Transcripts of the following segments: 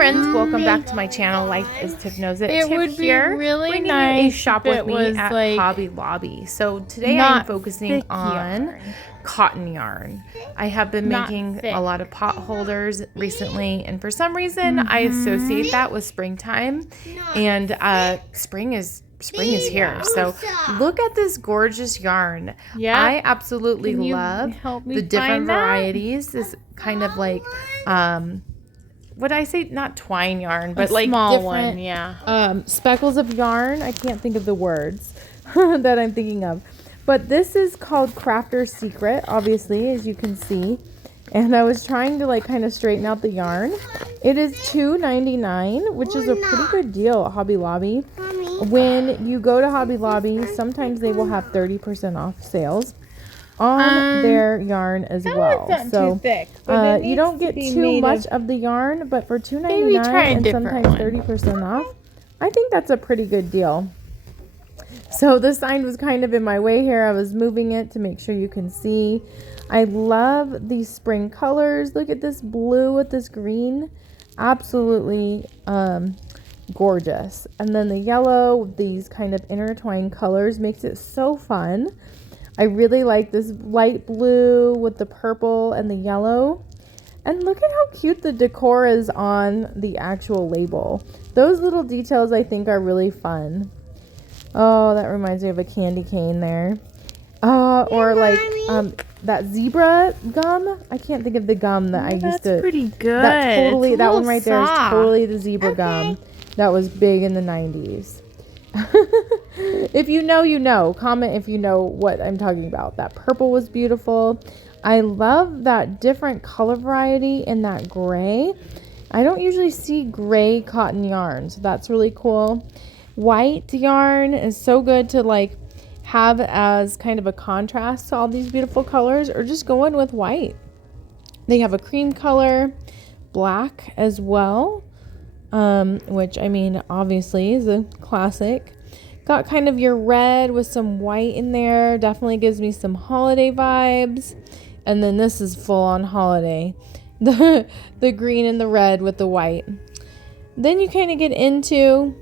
friends, welcome back to my channel. Life is Tip Knows It. It Tip would be here, really bringing nice you a shop if with it me was, at like, Hobby Lobby. So today I'm not focusing thick on yarn. cotton yarn. I have been Not making thick. a lot of pot holders recently, and for some reason I associate that with springtime, and spring is here. So look at this gorgeous yarn. Yep. I absolutely Can you love help me the different find that? varieties. This kind of like what I say, not twine yarn, but A like small different one, yeah. speckles of yarn. I can't think of the words that I'm thinking of, but this is called Crafter's Secret, obviously, as you can see. And I was trying to like kind of straighten out the yarn. It is $2.99, which is a pretty good deal at Hobby Lobby. When you go to Hobby Lobby, sometimes they will have 30% off sales on their yarn as well. So too thick, but you don't get too much of the yarn, but for $2.99 and sometimes 30% off, I think that's a pretty good deal. So the sign was kind of in my way here. I was moving it to make sure you can see. I love these spring colors. Look at this blue with this green. Absolutely gorgeous. And then the yellow, these kind of intertwined colors makes it so fun. I really like this light blue with the purple and the yellow. And look at how cute the decor is on the actual label. Those little details I think are really fun. Oh, that reminds me of a candy cane there. Or like that zebra gum. I can't think of the gum that I used to. That's pretty good. That one right there is soft. totally the zebra gum that was big in the 90s. If you know, you know. Comment if you know what I'm talking about. That purple was beautiful. I love that different color variety in that gray. I don't usually see gray cotton yarn, so that's really cool. White yarn is so good to like have as kind of a contrast to all these beautiful colors, or just go in with white. They have a cream color, black as well, which I mean obviously is a classic. Got kind of your red with some white in there. Definitely gives me some holiday vibes. And then this is full on holiday. The green and the red with the white. Then you kind of get into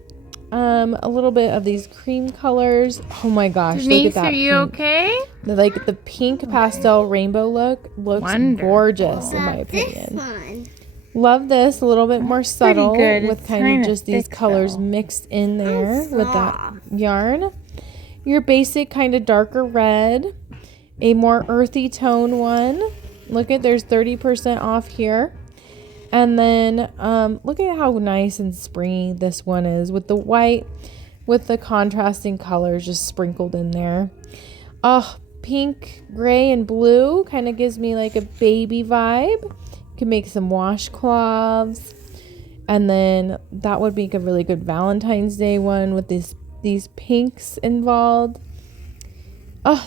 a little bit of these cream colors. Oh my gosh, Denise, look at that. are you okay? Like the pink pastel rainbow look looks gorgeous in my opinion. Love this, a little bit more subtle with kind of just these colors mixed in there with that yarn. Your basic kind of darker red, a more earthy tone one. Look at, there's 30% off here. And then look at how nice and springy this one is with the white, with the contrasting colors just sprinkled in there. Pink, gray, and blue kind of gives me like a baby vibe. You can make some washcloths. And then that would make a really good Valentine's Day one with these pinks involved.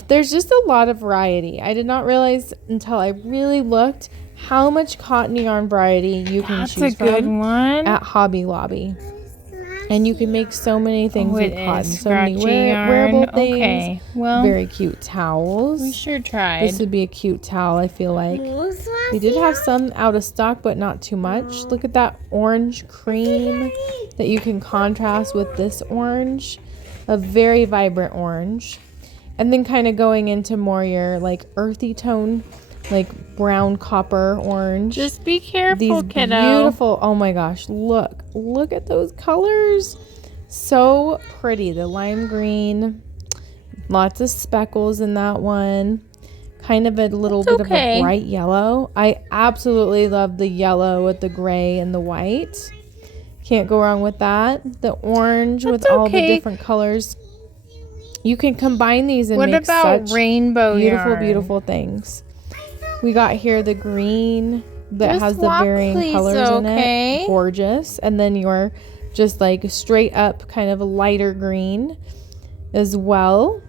There's just a lot of variety. I did not realize until I really looked how much cotton yarn variety you can choose from at Hobby Lobby. And you can make so many things with cotton. So many wearable things. Okay, well, very cute towels. we sure tried. This would be a cute towel, I feel like. They did have some out of stock, but not too much. Look at that orange cream that you can contrast with this orange. A very vibrant orange. And then kind of going into more your like earthy tone, like brown copper orange. Just be careful, These kiddo. beautiful, oh my gosh, look at those colors. So pretty. The lime green, lots of speckles in that one. Kind of a little bit of a bright yellow. I absolutely love the yellow with the gray and the white. Can't go wrong with that. The orange with all the different colors. You can combine these and make such rainbow beautiful, yarn? beautiful things. We got here the green that has the varying colors in it. Gorgeous. And then your just like straight up kind of a lighter green as well.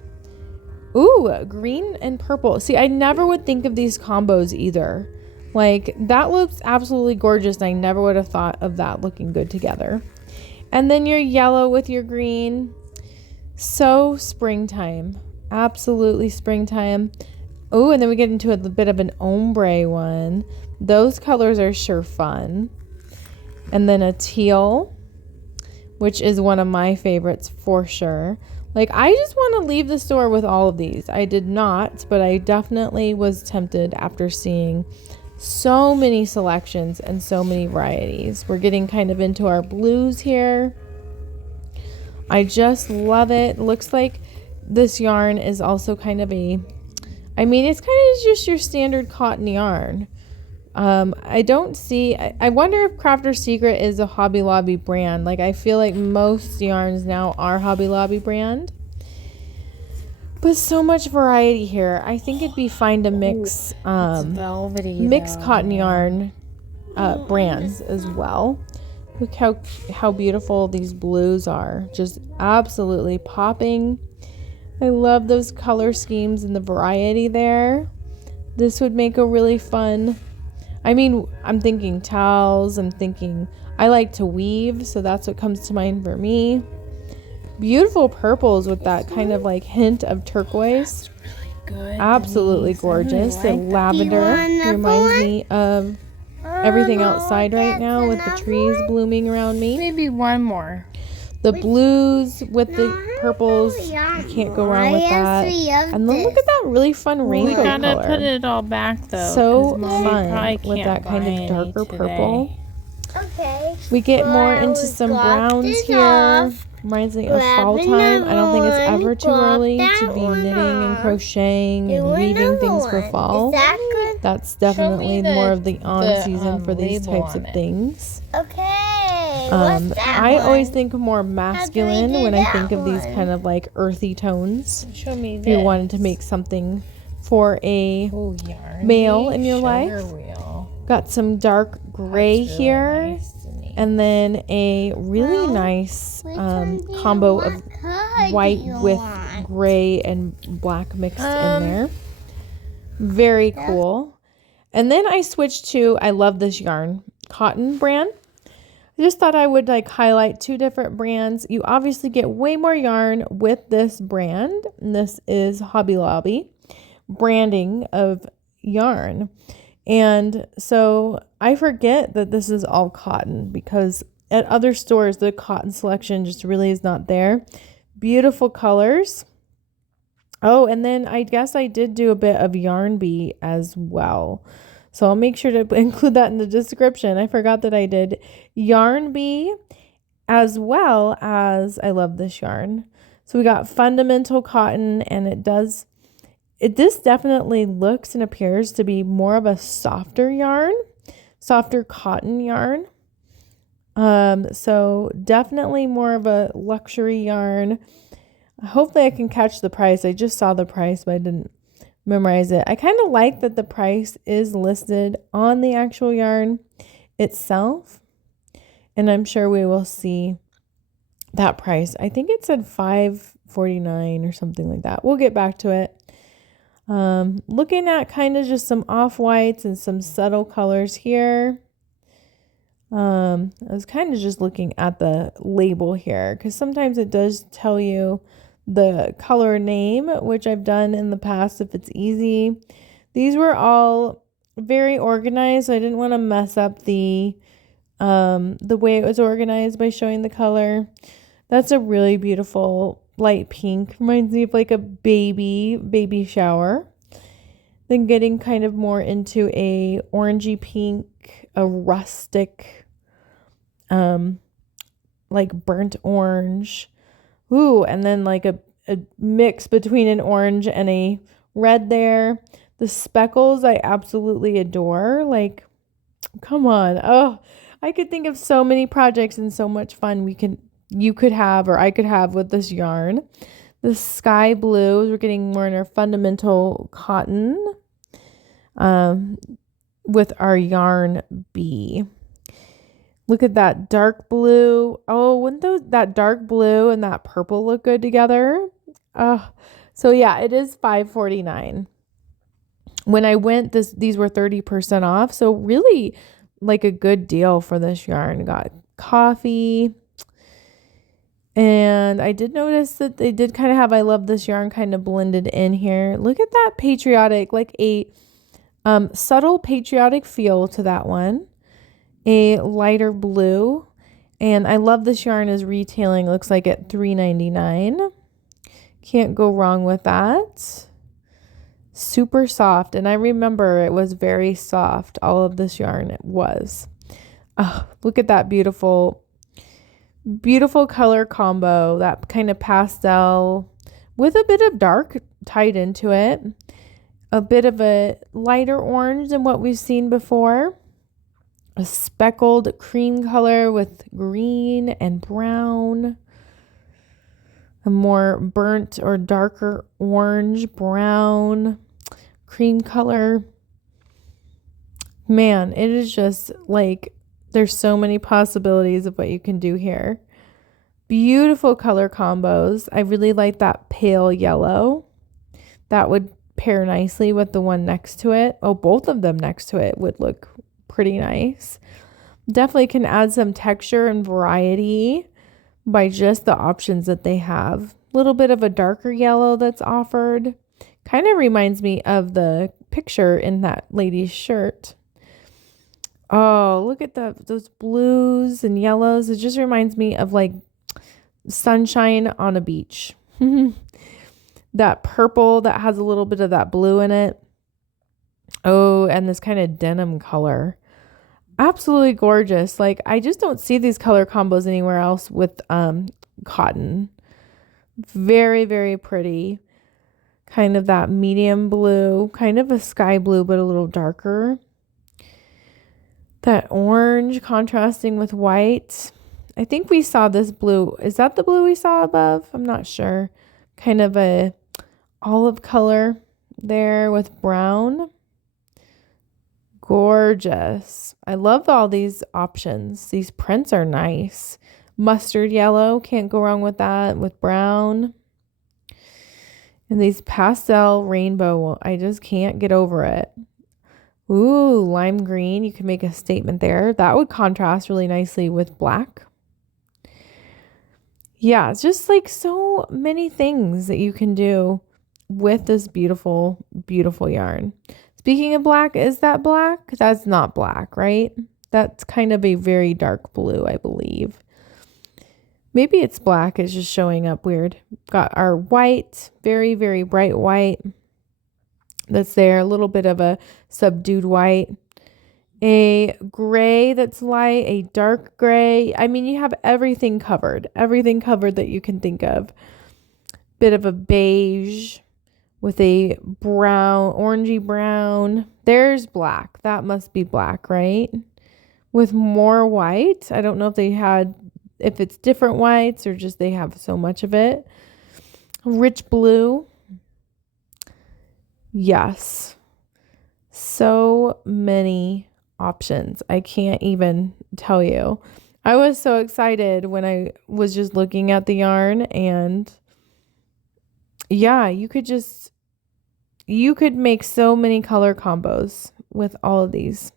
Ooh, green and purple. See, I never would think of these combos either. Like, that looks absolutely gorgeous, and I never would have thought of that looking good together. And then your yellow with your green. So springtime. Absolutely springtime. Oh, and then we get into a bit of an ombre one. Those colors are sure fun. and then a teal, which is one of my favorites for sure. Like, I just want to leave the store with all of these. I did not, but I definitely was tempted after seeing so many selections and so many varieties. We're getting kind of into our blues here. I just love it. Looks like this yarn is also kind of it's kind of just your standard cotton yarn. I wonder if Crafter's Secret is a Hobby Lobby brand. Like, I feel like most yarns now are Hobby Lobby brand. But so much variety here. I think it'd be fine to mix cotton yarn brands as well. Look how beautiful these blues are. Just absolutely popping. I love those color schemes and the variety there. This would make a really fun... I'm thinking towels. I like to weave, so that's what comes to mind for me. Beautiful purples with that kind of like hint of turquoise. That's really good. Absolutely gorgeous. The lavender reminds me of everything outside right now with the trees blooming around me. Maybe one more. The blues with the purples, you can't go wrong with that. And then look at that really fun rainbow color. We gotta put it all back though. So fun with that kind of darker purple. Okay. We get more into some browns here. Reminds me of fall time. I don't think it's ever too early to be knitting and crocheting and weaving things for fall. That's definitely more of the on season for these types of things. Okay. I always think more masculine when I think of these kind of like earthy tones. Show me this. If you wanted to make something for a male in your life. Got some dark gray here. And then a really nice combo of white with gray and black mixed in there. Very cool. And then I switched to, I love this yarn, cotton brand. I just thought I would like highlight two different brands. You obviously get way more yarn with this brand. And this is Hobby Lobby branding of yarn. And so I forget that this is all cotton because at other stores, the cotton selection just really is not there. Beautiful colors. Oh, and then I guess I did do a bit of Yarn Bee as well. So I'll make sure to include that in the description. I forgot that I did Yarn Bee as well as, I love this yarn. So we got Fundamental Cotton, and this definitely looks and appears to be more of a softer yarn, softer cotton yarn. So definitely more of a luxury yarn. Hopefully I can catch the price. I just saw the price, but I didn't memorize it. I kind of like that the price is listed on the actual yarn itself, and I'm sure we will see that price. I think it said $5.49 or something like that. We'll get back to it. Looking at kind of just some off-whites and some subtle colors here. I was kind of just looking at the label here because sometimes it does tell you the color name, which I've done in the past if it's easy. These were all very organized, so I didn't want to mess up the way it was organized by showing the color. That's a really beautiful light pink. Reminds me of like a baby shower. Then getting kind of more into a orangey pink, a rustic, like burnt orange. Ooh, and then like a mix between an orange and a red there. The speckles I absolutely adore. Like, come on. Oh, I could think of so many projects and so much fun you could have or I could have with this yarn. The sky blues, we're getting more in our Fundamental Cotton with our Yarn Bee. Look at that dark blue. Oh, wouldn't that dark blue and that purple look good together? So yeah, it is $5.49. When I went, these were 30% off. So really like a good deal for this yarn. Got coffee. And I did notice that they did kind of have I love this yarn kind of blended in here. Look at that patriotic, like a subtle patriotic feel to that one. a lighter blue. And I love this yarn is retailing, looks like at $3.99. Can't go wrong with that. Super soft. And I remember it was very soft. All of this yarn it was. Oh, look at that beautiful color combo. That kind of pastel with a bit of dark tied into it. A bit of a lighter orange than what we've seen before. A speckled cream color with green and brown. A more burnt or darker orange, brown, cream color. Man, it is just like there's so many possibilities of what you can do here. Beautiful color combos. I really like that pale yellow. That would pair nicely with the one next to it. Oh, both of them next to it would look pretty nice. Definitely can add some texture and variety by just the options that they have. A little bit of a darker yellow that's offered. Kind of reminds me of the picture in that lady's shirt. Oh, look at those blues and yellows. It just reminds me of like sunshine on a beach. That purple that has a little bit of that blue in it. Oh, and this kind of denim color. Absolutely gorgeous. Like, I just don't see these color combos anywhere else with cotton. Very, very pretty. Kind of that medium blue, kind of a sky blue, but a little darker. That orange contrasting with white. I think we saw this blue. Is that the blue we saw above? I'm not sure. Kind of a olive color there with brown. Gorgeous. I love all these options. These prints are nice. Mustard yellow, can't go wrong with that, with brown. And these pastel rainbow, I just can't get over it. Ooh, lime green, you can make a statement there. That would contrast really nicely with black. Yeah, it's just like so many things that you can do with this beautiful, beautiful yarn. Speaking of black, is that black? That's not black, right? That's kind of a very dark blue, I believe. Maybe it's black, it's just showing up weird. Got our white, very, very bright white. That's there, a little bit of a subdued white. A gray that's light, a dark gray. I mean, you have everything covered that you can think of. Bit of a beige with a brown, orangey brown. There's black. That must be black, right? With more white. I don't know if it's different whites or just they have so much of it. Rich blue. Yes. So many options. I can't even tell you. I was so excited when I was just looking at the yarn, and yeah, you could make so many color combos with all of these.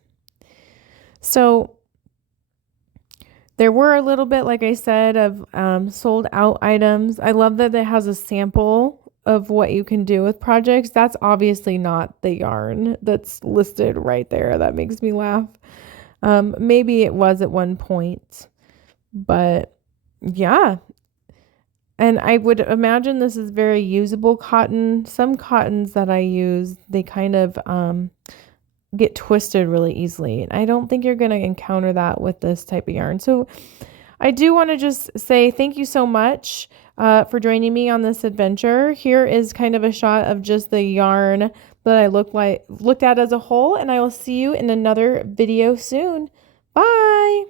So there were a little bit, like I said, of sold out items. I love that it has a sample of what you can do with projects. That's obviously not the yarn that's listed right there. That makes me laugh. Maybe it was at one point, but yeah. And I would imagine this is very usable cotton. Some cottons that I use, they kind of get twisted really easily. And I don't think you're going to encounter that with this type of yarn. So I do want to just say thank you so much for joining me on this adventure. Here is kind of a shot of just the yarn that I looked at as a whole, and I will see you in another video soon. Bye!